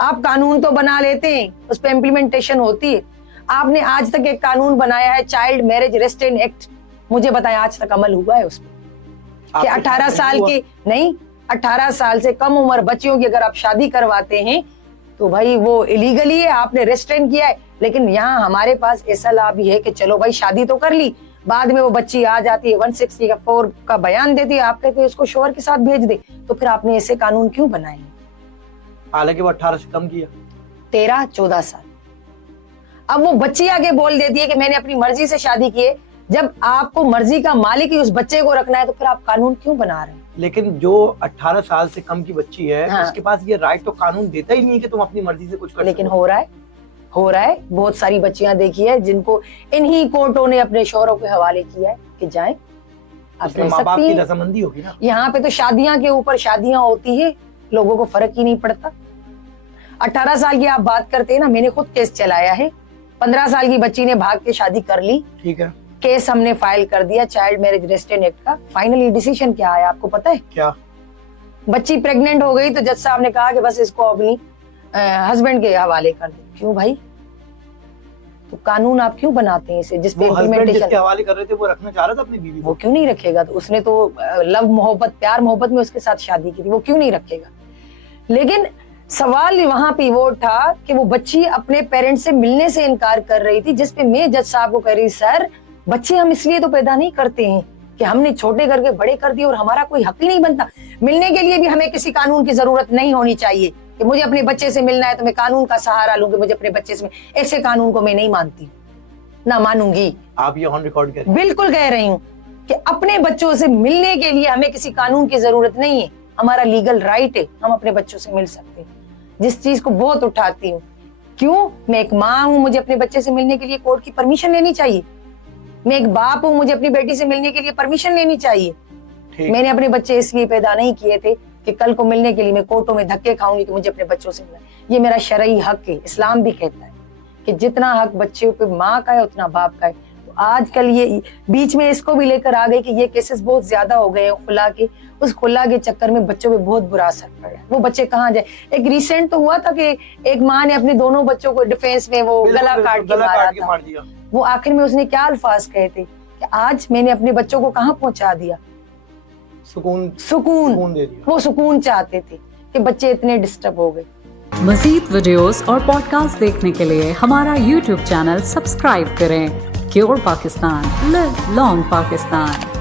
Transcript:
आप कानून तो बना लेते हैं, उस पर इम्प्लीमेंटेशन होती है। आपने आज तक एक कानून बनाया है चाइल्ड मैरिज रेस्ट्रेंट एक्ट, मुझे बताएं आज तक अमल हुआ है उस पर? कि 18 साल की नहीं, 18 साल से कम उम्र बच्चियों की अगर आप शादी करवाते हैं तो भाई वो इलीगली है, आपने रेस्ट्रेंट किया है। लेकिन यहाँ हमारे पास ऐसा लाभ भी है कि चलो भाई शादी तो कर ली, बाद में वो बच्ची आ जाती है 164 का बयान देती है, आप कहते हैं उसको शोहर के साथ भेज दे, तो फिर आपने ऐसे कानून क्यों बनाए? हालांकि वो 18 से कम किया, 13-14 साल। अब वो बच्ची आगे बोल देती है कि मैंने अपनी मर्जी से शादी की है। जब आपको मर्जी का मालिक ही उस बच्चे को रखना है तो फिर आप कानून क्यों बना रहे हैं? लेकिन जो 18 साल से कम की बच्ची है, हाँ। उसके पास ये राइट तो कानून देता ही नहीं है कि तुम अपनी मर्जी से कुछ कर लेकिन सको। हो रहा है। बहुत सारी बच्चियां देखी है जिनको इन्हीं कोर्टों ने अपने शोहरों के हवाले किया है कि जाएं, आप रह माँ बाप सकती की हैं। रजामंदी होगी ना। यहाँ पे तो शादियां के ऊपर शादियां होती है, लोगों को फर्क ही नहीं पड़ता। 18 साल की आप बात करते हैं ना, मैंने खुद केस चलाया है। 15 साल की बच्ची ने भाग के शादी कर ली, ठीक है, केस हमने फाइल कर दिया चाइल्ड मैरिज रेस्ट्रेंट एक्ट का। फाइनली डिसीजन क्या आया आपको पता है? क्या? बच्ची प्रेग्नेंट हो गई तो जज साहब ने कहा कि बस इसको अपनी हस्बैंड के हवाले कर दो। क्यों भाई? तो कानून आप क्यों बनाते हैं इसे जिस पे वो हस्बैंड जिसके इम्प्लीमेंटेशन हवाले कर रहे थे वो रखना चाह रहा था अपनी बीवी वो को। क्यों नहीं रखेगा? तो उसने तो लव मोहब्बत प्यार मोहब्बत में उसके साथ शादी की थी, वो क्यों नहीं रखेगा? लेकिन सवाल वहां पे वो था कि वो बच्ची अपने पेरेंट्स से मिलने से इनकार कर रही थी, जिसपे मैं जज साहब को कह रही, सर बच्चे हम इसलिए तो पैदा नहीं करते हैं कि हमने छोटे करके बड़े कर दिए और हमारा कोई हक ही नहीं बनता। मिलने के लिए भी हमें किसी कानून की जरूरत नहीं होनी चाहिए कि मुझे अपने बच्चे से मिलना है तो मैं कानून का सहारा लूं कि मुझे अपने बच्चे से। ऐसे कानून को मैं नहीं मानती, ना मानूंगी। आप ये ऑन रिकॉर्ड करें। बिल्कुल कह रही हूँ कि अपने बच्चों से मिलने के लिए हमें किसी कानून की जरूरत नहीं है, हमारा लीगल राइट है, हम अपने बच्चों से मिल सकते हैं। जिस चीज को बहुत उठाती हूँ, क्यों? मैं एक माँ हूँ, मुझे अपने बच्चे से मिलने के लिए कोर्ट की परमिशन लेनी चाहिए। मैं एक बाप हूँ, मुझे अपनी बेटी से मिलने के लिए परमिशन लेनी चाहिए। मैंने अपने बच्चे इसलिए पैदा नहीं किए थे कि कल को मिलने के लिए मैं कोर्टों में धक्के खाऊंगी कि मुझे अपने बच्चों से मिलना। ये मेरा शरई हक है। इस्लाम भी कहता है कि जितना हक बच्चों पे माँ का है उतना बाप का है। तो आजकल ये बीच में इसको भी लेकर आ गए कि ये केसेस बहुत ज्यादा हो गए हैं खुला के। उस खुला के चक्कर में बच्चों पे बहुत बुरा असर पड़ रहा है। वो बच्चे कहाँ जाए? एक रिसेंट तो हुआ था कि एक माँ ने अपने दोनों बच्चों को डिफेंस में वो गला काट के मार दिया। वो आखिर में उसने क्या अल्फाज कहे थे कि आज मैंने अपने बच्चों को कहाँ पहुंचा दिया? सुकून दे दिया। वो सुकून चाहते थे कि बच्चे इतने डिस्टर्ब हो गए। मजीद वीडियोस और पॉडकास्ट देखने के लिए हमारा YouTube चैनल सब्सक्राइब करें। Cure Pakistan, live long Pakistan.